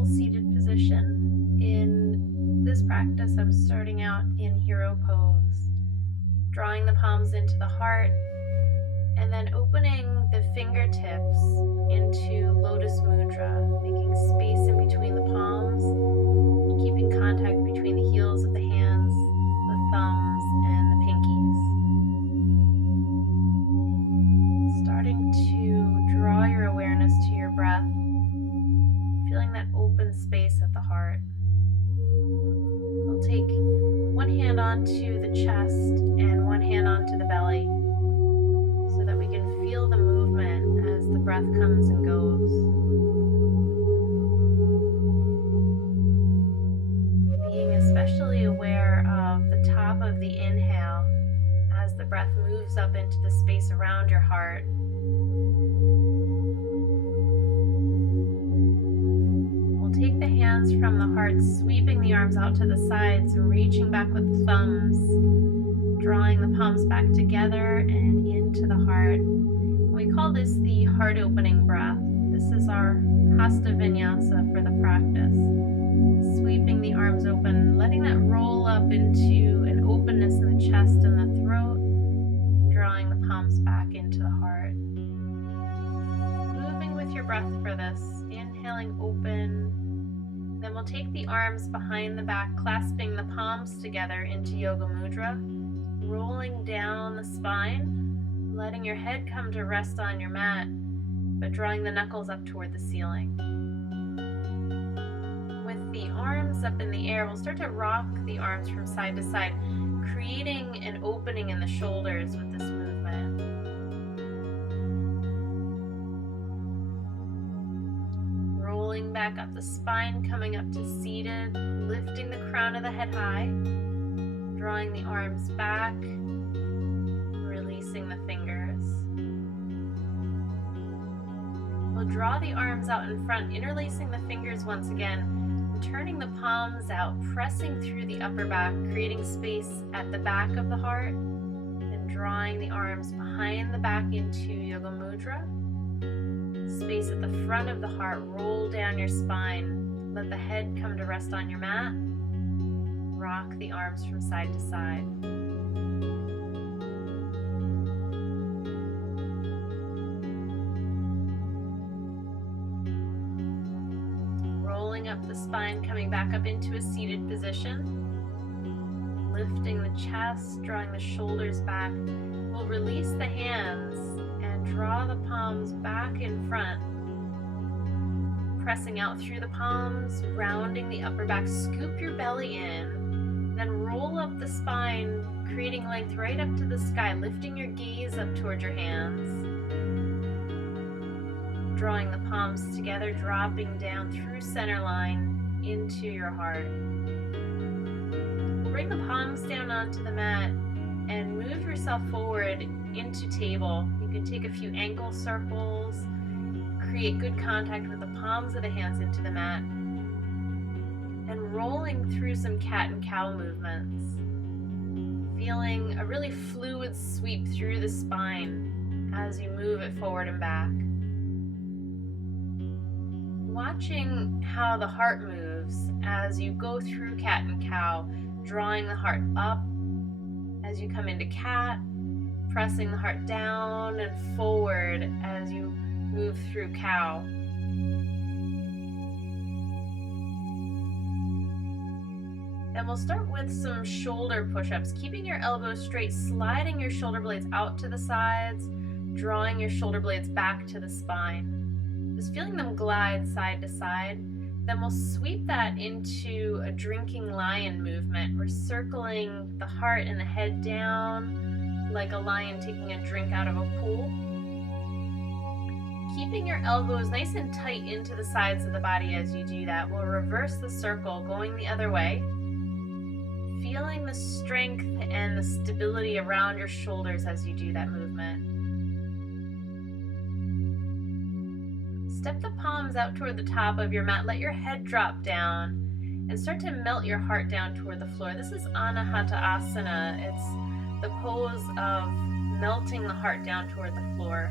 comfortable seated position. In this practice, I'm starting out in hero pose, drawing the palms into the heart, and then opening the fingertips into lotus mudra, making space in between the palms, keeping contact between the heels of the hands, the thumbs, and the pinkies. Starting to draw your awareness to your breath, feeling that open space at the heart. We'll take one hand onto the chest and one hand onto the belly so that we can feel the movement as the breath comes and goes. Being especially aware of the top of the inhale as the breath moves up into the space around your heart. Take the hands from the heart, sweeping the arms out to the sides, reaching back with the thumbs, drawing the palms back together and into the heart. We call this the heart opening breath. This is our Hasta vinyasa for the practice. Sweeping the arms open, letting that roll up into an openness in the chest and the throat, drawing the palms back into the heart. Moving with your breath for this, inhaling open. Then we'll take the arms behind the back, clasping the palms together into yoga mudra, rolling down the spine, letting your head come to rest on your mat, but drawing the knuckles up toward the ceiling. With the arms up in the air, we'll start to rock the arms from side to side, creating an opening in the shoulders with this movement. Rolling back up the spine, coming up to seated, lifting the crown of the head high, drawing the arms back, releasing the fingers. We'll draw the arms out in front, interlacing the fingers once again, turning the palms out, pressing through the upper back, creating space at the back of the heart, and drawing the arms behind the back into yoga mudra. Space at the front of the heart, roll down your spine, let the head come to rest on your mat, rock the arms from side to side. Rolling up the spine, coming back up into a seated position, lifting the chest, drawing the shoulders back. We'll release the hands and draw the palms back in front, pressing out through the palms, rounding the upper back, scoop your belly in, then roll up the spine, creating length right up to the sky, lifting your gaze up towards your hands, drawing the palms together, dropping down through center line into your heart. Bring the palms down onto the mat and move yourself forward into table. You can take a few ankle circles, create good contact with the palms of the hands into the mat, and rolling through some cat and cow movements, feeling a really fluid sweep through the spine as you move it forward and back. Watching how the heart moves as you go through cat and cow, drawing the heart up as you come into cat, pressing the heart down and forward as you move through cow. Then we'll start with some shoulder push-ups, keeping your elbows straight, sliding your shoulder blades out to the sides, drawing your shoulder blades back to the spine. Just feeling them glide side to side. Then we'll sweep that into a drinking lion movement. We're circling the heart and the head down like a lion taking a drink out of a pool. Keeping your elbows nice and tight into the sides of the body as you do that. We'll reverse the circle, going the other way. Feeling the strength and the stability around your shoulders as you do that movement. Step the palms out toward the top of your mat. Let your head drop down and start to melt your heart down toward the floor. This is Anahata asana. It's the pose of melting the heart down toward the floor.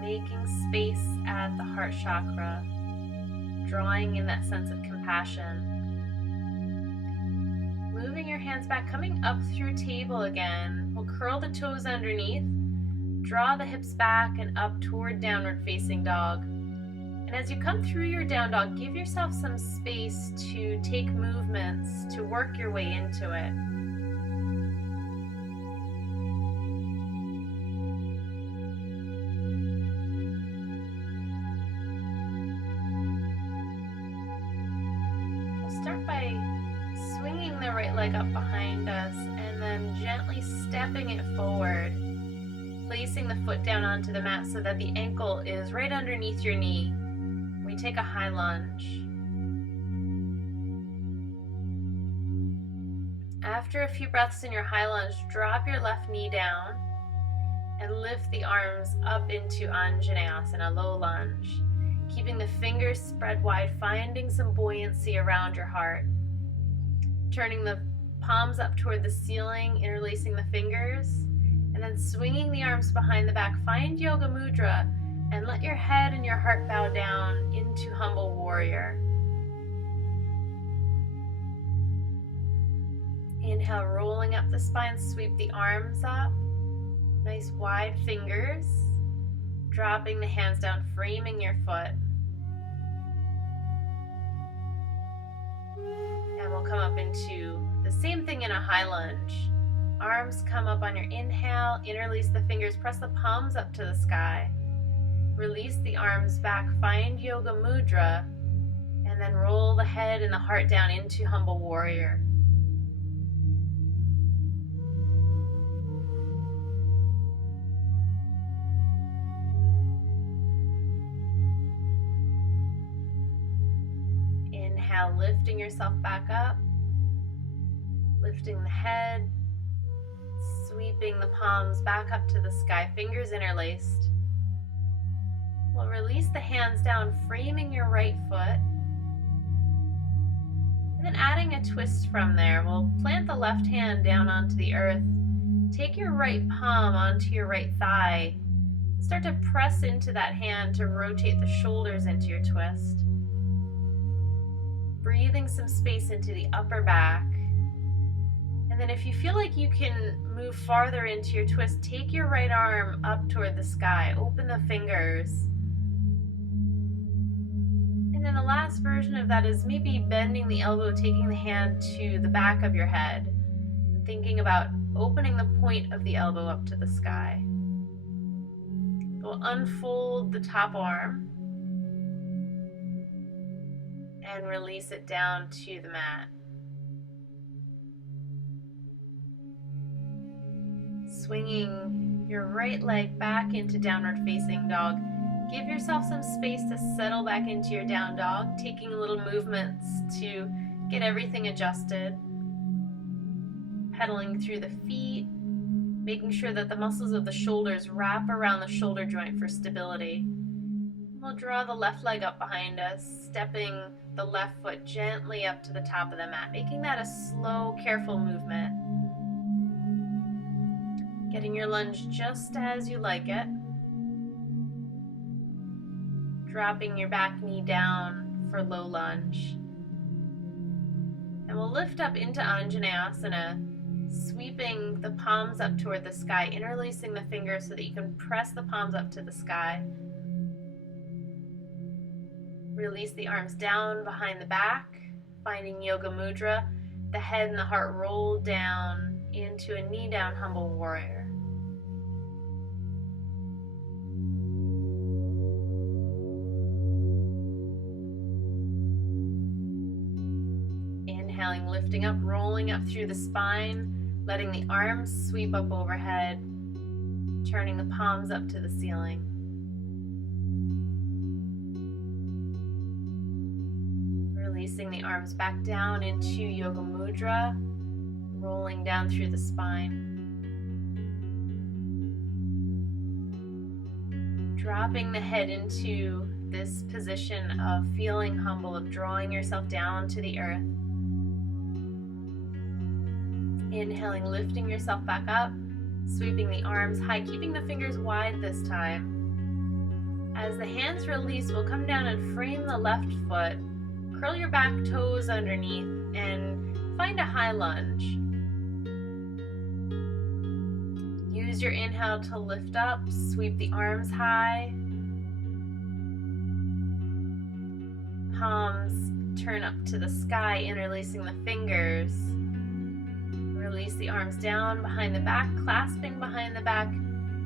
Making space at the heart chakra. drawing in that sense of compassion. Moving your hands back, coming up through table again. We'll curl the toes underneath, draw the hips back and up toward downward facing dog. And as you come through your down dog, give yourself some space to take movements, to work your way into it. We'll start by swinging the right leg up behind us and then gently stepping it forward, placing the foot down onto the mat so that the ankle is right underneath your knee. We take a high lunge. After a few breaths in your high lunge, drop your left knee down and lift the arms up into Anjaneyasana, low lunge, keeping the fingers spread wide, finding some buoyancy around your heart. Turning the palms up toward the ceiling, interlacing the fingers, and then swinging the arms behind the back. Find Yoga Mudra and let your head and your heart bow down into Humble Warrior. Inhale, rolling up the spine, sweep the arms up. Nice wide fingers. Dropping the hands down, framing your foot. And we'll come up into the same thing in a high lunge. Arms come up on your inhale, interlace the fingers, press the palms up to the sky. Release the arms back, find Yoga Mudra, and then roll the head and the heart down into Humble Warrior. Inhale, lifting yourself back up, lifting the head, sweeping the palms back up to the sky, fingers interlaced. We'll release the hands down, framing your right foot. And then adding a twist from there, we'll plant the left hand down onto the earth. Take your right palm onto your right thigh. And start to press into that hand to rotate the shoulders into your twist. Breathing some space into the upper back. And then if you feel like you can move farther into your twist, take your right arm up toward the sky. Open the fingers. And then the last version of that is maybe bending the elbow, taking the hand to the back of your head, and thinking about opening the point of the elbow up to the sky. We'll unfold the top arm and release it down to the mat. Swinging your right leg back into downward facing dog. Give yourself some space to settle back into your down dog, taking little movements to get everything adjusted. Pedaling through the feet, making sure that the muscles of the shoulders wrap around the shoulder joint for stability. We'll draw the left leg up behind us, stepping the left foot gently up to the top of the mat, making that a slow, careful movement. Getting your lunge just as you like it. Dropping your back knee down for low lunge. And we'll lift up into Anjaneyasana, sweeping the palms up toward the sky, interlacing the fingers so that you can press the palms up to the sky. Release the arms down behind the back, finding Yoga Mudra. The head and the heart roll down into a knee down Humble Warrior. Inhaling, lifting up, rolling up through the spine, letting the arms sweep up overhead, turning the palms up to the ceiling. Releasing the arms back down into Yoga Mudra, rolling down through the spine. Dropping the head into this position of feeling humble, of drawing yourself down to the earth. Inhaling, lifting yourself back up, sweeping the arms high, keeping the fingers wide this time. As the hands release, we'll come down and frame the left foot, curl your back toes underneath, and find a high lunge. Use your inhale to lift up, sweep the arms high. Palms turn up to the sky, interlacing the fingers. Release the arms down behind the back, clasping behind the back.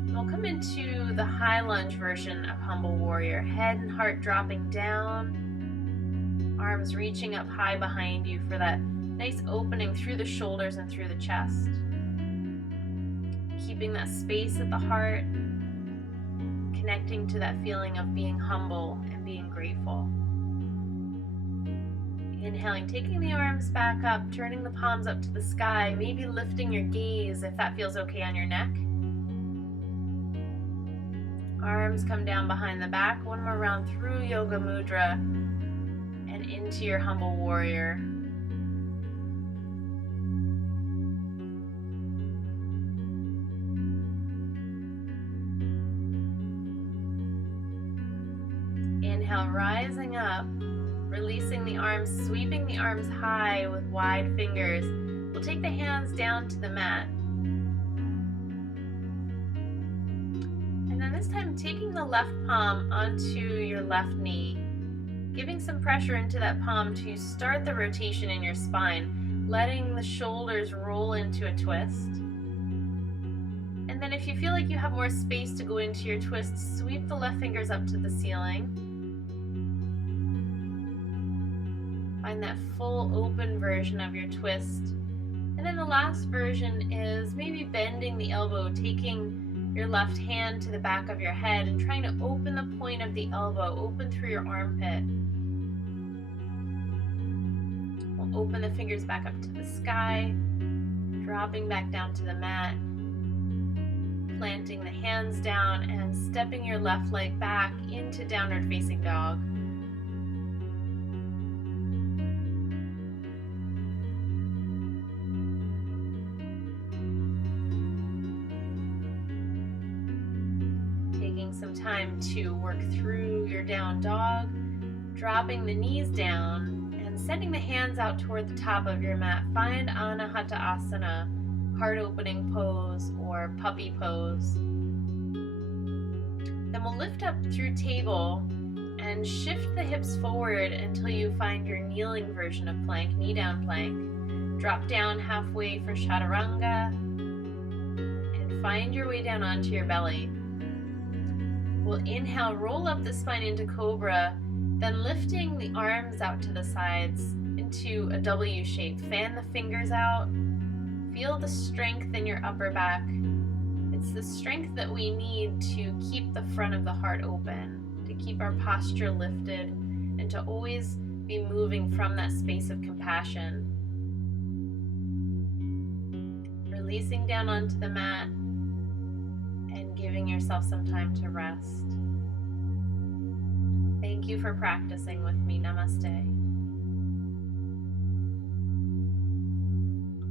We'll come into the high lunge version of Humble Warrior. Head and heart dropping down. Arms reaching up high behind you for that nice opening through the shoulders and through the chest. Keeping that space at the heart. Connecting to that feeling of being humble and being grateful. Inhaling, taking the arms back up, turning the palms up to the sky, maybe lifting your gaze if that feels okay on your neck. Arms come down behind the back, one more round through Yoga Mudra and into your Humble Warrior. Inhale, rising up. Releasing the arms, sweeping the arms high with wide fingers. We'll take the hands down to the mat. And then this time, taking the left palm onto your left knee, giving some pressure into that palm to start the rotation in your spine, letting the shoulders roll into a twist. And then if you feel like you have more space to go into your twist, sweep the left fingers up to the ceiling. Find that full open version of your twist. And then the last version is maybe bending the elbow, taking your left hand to the back of your head and trying to open the point of the elbow, open through your armpit. We'll open the fingers back up to the sky, dropping back down to the mat, planting the hands down and stepping your left leg back into downward facing dog. Some time to work through your down dog, dropping the knees down and sending the hands out toward the top of your mat. Find Anahata asana, heart opening pose or puppy pose. Then we'll lift up through table and shift the hips forward until you find your kneeling version of plank, knee down plank. Drop down halfway for chaturanga and find your way down onto your belly. We'll inhale, roll up the spine into Cobra, then lifting the arms out to the sides into a W shape. Fan the fingers out. Feel the strength in your upper back. It's the strength that we need to keep the front of the heart open, to keep our posture lifted, and to always be moving from that space of compassion. Releasing down onto the mat. Giving yourself some time to rest. Thank you for practicing with me. Namaste.